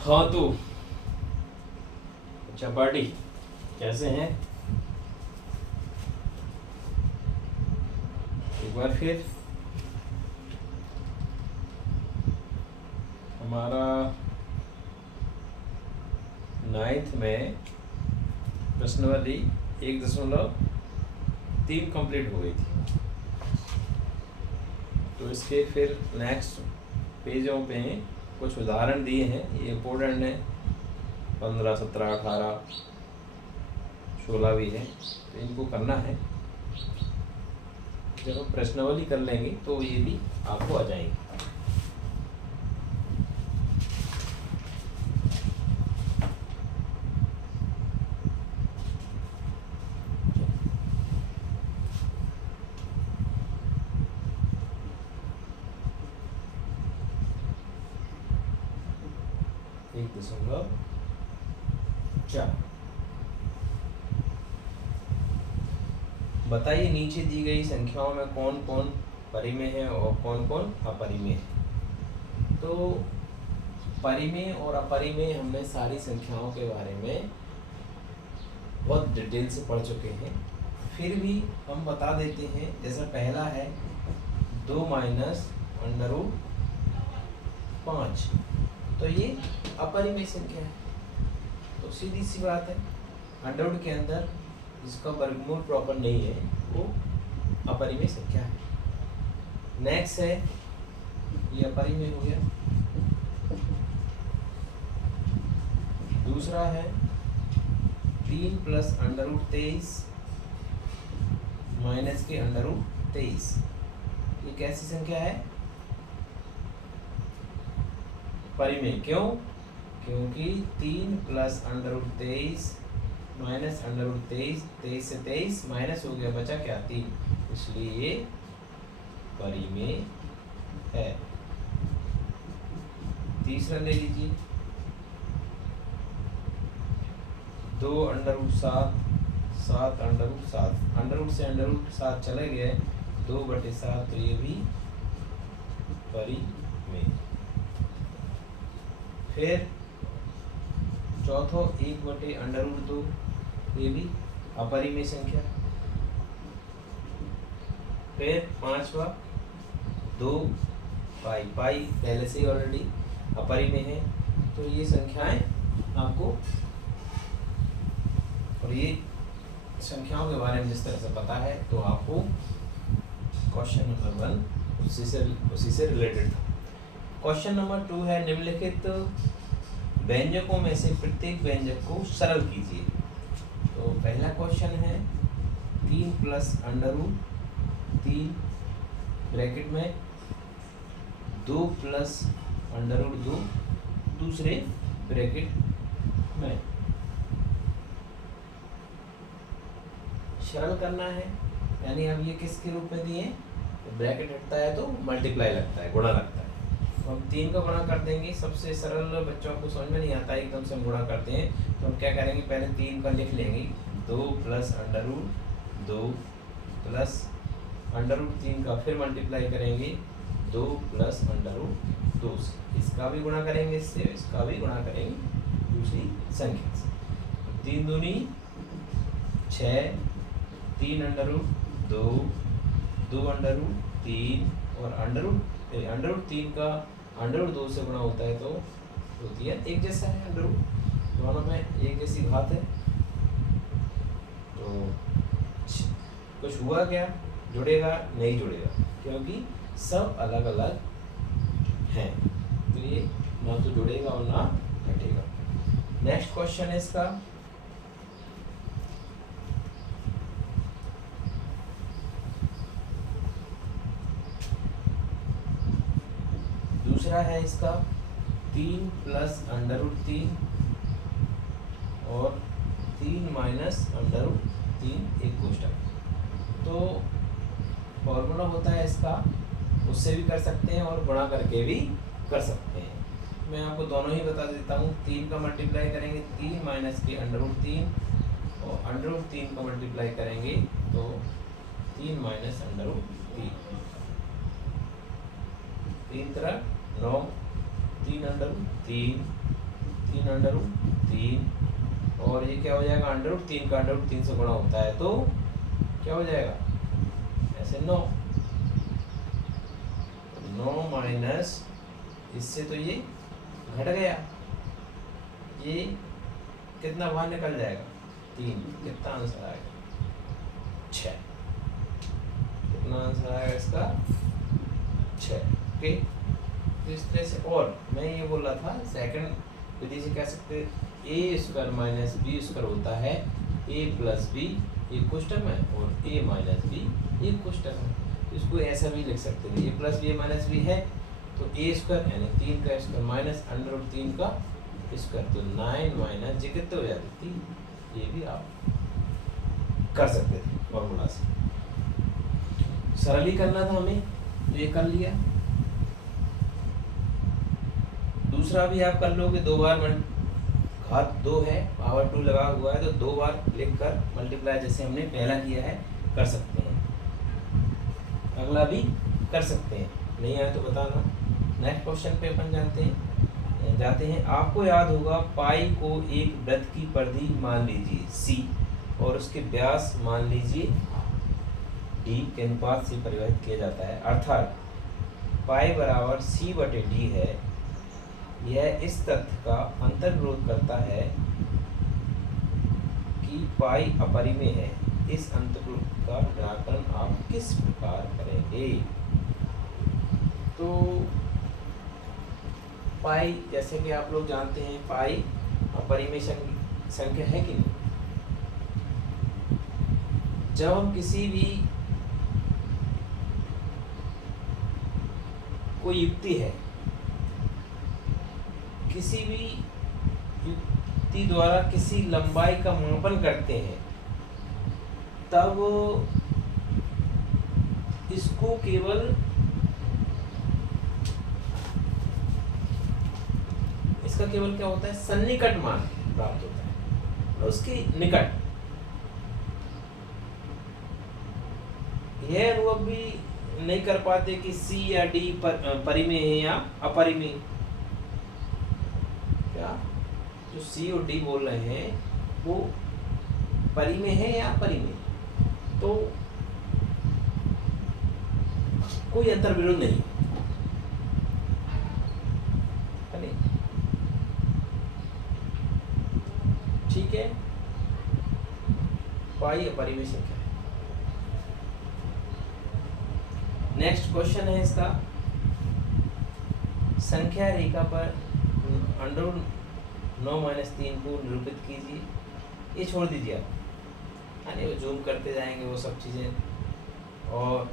हाँ तो चपाटी कैसे हैं? एक बार फिर हमारा 9th में प्रश्नावली 1.3 कंप्लीट हो गई थी। तो इसके फिर नेक्स्ट पेजों पे कुछ उदाहरण दिए हैं, ये इम्पोर्टेंट है। 15, 17, 18, 16 भी है, तो इनको करना है। जब हम प्रश्नावली कर लेंगे तो ये भी आपको आ जाएंगे। एक दशमलव चार। बताइए नीचे दी गई संख्याओं में कौन कौन परिमेय है और कौन कौन अपरिमेय है। तो परिमेय और अपरिमेय हमने सारी संख्याओं के बारे में बहुत डिटेल से पढ़ चुके हैं। फिर भी हम बता देते हैं। जैसा पहला है 2 माइनस अंडर रूट 5, तो ये अपरिमेय संख्या है। तो सीधी सी बात है, अंडर रूट के अंदर जिसका वर्गमूल प्रॉपर नहीं है वो अपरिमेय संख्या है। नेक्स्ट है, ये अपरिमेय हो गया। दूसरा है 3 प्लस अंडर रूट 23 माइनस के अंडर रूट 23। ये कैसी संख्या है? परिमेय। क्यों? क्योंकि 3 plus under root 23 minus under root 23, 23 से 23 माइनस हो गया, बचा क्या? 3, इसलिए ये परिमेय है। तीसरा ले लीजिए 2 under root 7, 7 under root 7। Under root से अंडर रूट 7 चले गए, 2/7, तो ये भी परिमेय। फिर चौथो 1/अंडर रूट 2, ये भी अपरिमेय संख्या। फिर पांचवा 2 पाई, पाई पहले से ही ऑलरेडी अपरिमेय है। तो ये संख्याएं आपको, और ये संख्याओं के बारे में जिस तरह से पता है तो आपको क्वेश्चन नंबर 1 उसी से रिलेटेड था। क्वेश्चन नंबर 2 है, निम्नलिखित व्यंजकों में से प्रत्येक व्यंजक को सरल कीजिए। तो पहला क्वेश्चन है 3 प्लस अंडर रूट 3 ब्रैकेट में 2 प्लस अंडर रूट 2 दूसरे ब्रैकेट में। सरल करना है, यानी अब ये किसके रूप में दिए? तो ब्रैकेट हटता है तो मल्टीप्लाई लगता है, गुणा लगता है। तो हम 3 का गुणा कर देंगे। सबसे सरल, बच्चों को समझ में नहीं आता एकदम से हम गुणा करते हैं, तो हम क्या करेंगे, पहले 3 का लिख लेंगे। 2 plus under root 2 plus under root 3 का फिर मल्टीप्लाई करेंगे 2 प्लस अंडर रूट 2 से। इसका भी गुणा करेंगे इससे, इसका भी गुणा करेंगे दूसरी संख्या से। 3 दूनी 6, 3 अंडर रूट 2, 2 अंडर रूट 3 और अंडर रूट 3 का अंडर रूट 2 से गुणा होता है तो होती है एक जैसा है। अंडर रूट दोनों में एक जैसी घात है। तो कुछ हुआ क्या? जुड़ेगा? नहीं जुड़ेगा, क्योंकि सब अलग अलग हैं। तो ये ना तो जुड़ेगा और ना घटेगा। नेक्स्ट क्वेश्चन है इसका, दूसरा है इसका 3 प्लस अंडर रूट 3 और 3 माइनस अंडर रूट 3 एक कोष्टक। तो फॉर्मूला होता है इसका, उससे भी कर सकते हैं और गुणा करके भी कर सकते हैं। मैं आपको दोनों ही बता देता हूँ। 3 का मल्टीप्लाई करेंगे 3 माइनस के अंडर रूट 3 और अंडर रूट 3 का मल्टीप्लाई करेंगे तो 3 माइनस अंडर रूट 3 तरह 9, 3 अंडर रूट 3 3 अंडर रूट 3, और ये क्या हो जाएगा, अंडर रूट 3 का अंडर रूट 3 से गुणा होता है तो क्या हो जाएगा, ऐसे 9 माइनस इससे तो ये घट गया, ये कितना बाहर निकल जाएगा 3, कितना आंसर आएगा 6, कितना आंसर आएगा इसका 6। ओके, तो इस तरह से। और मैं ये बोल रहा था सेकंड विधि से कह सकते ए स्क्वायर माइनस बी स्क्वायर होता है ए प्लस बी, ये कुछ टर्म है, और ए माइनस बी ये कुछ टर्म है। इसको ऐसा भी लिख सकते थे, ए प्लस बी माइनस बी है तो ए स्क्वायर यानी 3 का स्क्वायर माइनस अंडर रूट 3 का स्क्वायर, तो 9 माइनस ये कितने हो जाते 3। ये भी आप कर सकते थे फॉर्मूला से, सरल ही करना था हमें तो ये कर लिया। दूसरा भी आप कर लोगे, 2 बार घात 2 है, पावर 2 लगा हुआ है तो 2 बार लिखकर मल्टीप्लाई जैसे हमने पहला किया है कर सकते हैं, अगला भी कर सकते हैं, नहीं आए तो बताना। नेक्स्ट क्वेश्चन पे अपन जाते हैं। आपको याद होगा पाई को एक वृत्त की परिधि मान लीजिए सी और उसके व्यास मान लीजिए डी के अनुपात से परिवर्तित किया जाता है, अर्थात पाई बराबर सी बटे डी है। यह इस तथ्य का अंतर्विरोध करता है कि पाई अपरिमेय है। इस अंतर्विरोध का निराकरण आप किस प्रकार करेंगे? तो पाई जैसे कि आप लोग जानते हैं पाई अपरिमेय संख्या है कि नहीं। जब हम किसी भी कोई युक्ति है, किसी भी युक्ति द्वारा किसी लंबाई का मापन करते हैं, तब इसको केवल इसका केवल क्या होता है, सन्निकट मान प्राप्त होता है, उसकी निकट। यह अनुभव भी नहीं कर पाते कि सी या डी परिमेय है या अपरिमेय। क्या जो सी और डी बोल रहे हैं वो परिमेय है या अपरिमेय, तो कोई अंतर विरोध नहीं। ठीक है, पाई अपरिमेय संख्या है। नेक्स्ट क्वेश्चन है इसका, संख्या रेखा पर अंडर 9 माइनस 3 को निरूपित कीजिए। ये छोड़ दीजिए आप, यानी वो जूम करते जाएंगे वो सब चीज़ें। और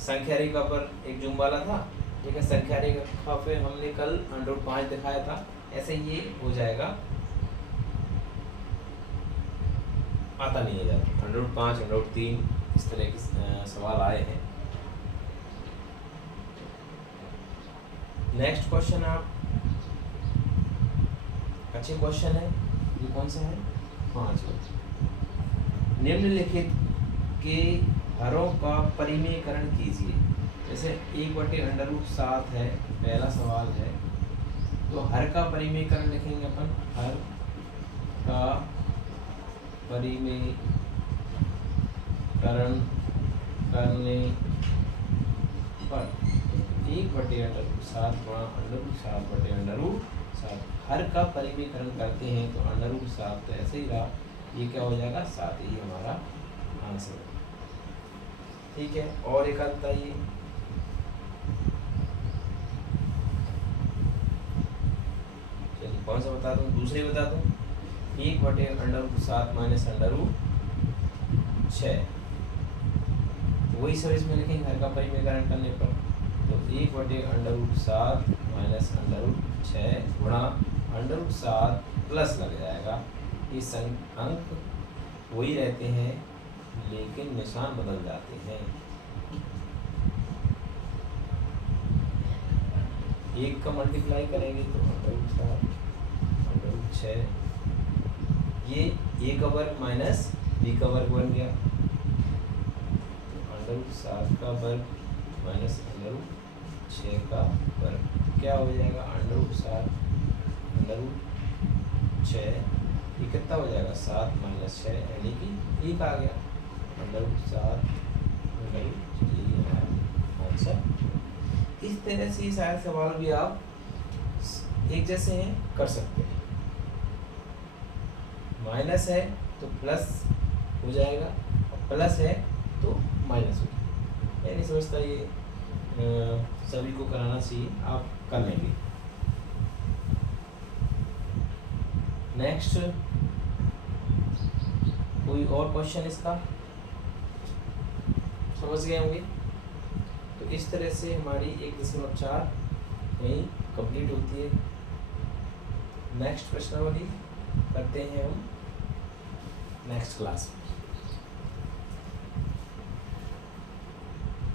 संख्या रेखा पर एक जूम वाला था, ठीक है। संख्या रेखा पे हमने कल अंडर 5 दिखाया था, ऐसे ये हो जाएगा, आता नहीं है ज़्यादा। अंडर 5 अंडर 3 इस तरह के सवाल आए हैं। नेक्स्ट क्वेश्चन आप, अच्छे क्वेश्चन है, ये कौन सा है, 5। निम्नलिखित के हरों का परिमेयकरण कीजिए। जैसे 1/√7 है, पहला सवाल है, तो हर का परिमेयकरण लिखेंगे अपन। हर का परिमेयकरण करने पर 1/√7 √7/√7 हर का परिमेयकरण करते हैं तो √7 तो ऐसे ही रहा, ये क्या हो जाएगा 7, ही हमारा आंसर। ठीक है, और एक आता ये चलिए कौन सा बता दूं, दूसरे बता दूं। 1/√7 माइनस √6, वही सब इसमें लिखेंगे हर का परिमेयकरण करने पर। तो 1/√7 माइनस √6 गुणा √7 प्लस लग जाएगा। ये अंक वही रहते हैं लेकिन निशान बदल जाते हैं। 1 का मल्टीप्लाई करेंगे तो √7 √6, ये a का वर्ग माइनस b का वर्ग बन गया, तो √7 का वर्ग माइनस √6 का वर्ग क्या हो जाएगा, √7 √6 6, ये कितना हो जाएगा 7 माइनस 6 यानी कि 1 आ गया, मतलब 7 आंसर। इस तरह से सारे सवाल भी आप एक जैसे हैं कर सकते हैं। माइनस है तो प्लस हो जाएगा और प्लस है तो माइनस हो जाएगा। मैं नहीं समझता ये सभी को कराना चाहिए, आप कर लेंगे। नेक्स्ट कोई और क्वेश्चन इसका समझ गए होंगे। तो इस तरह से हमारी 1.4 यही कंप्लीट होती है। नेक्स्ट प्रश्नावली करते हैं हम नेक्स्ट क्लास में।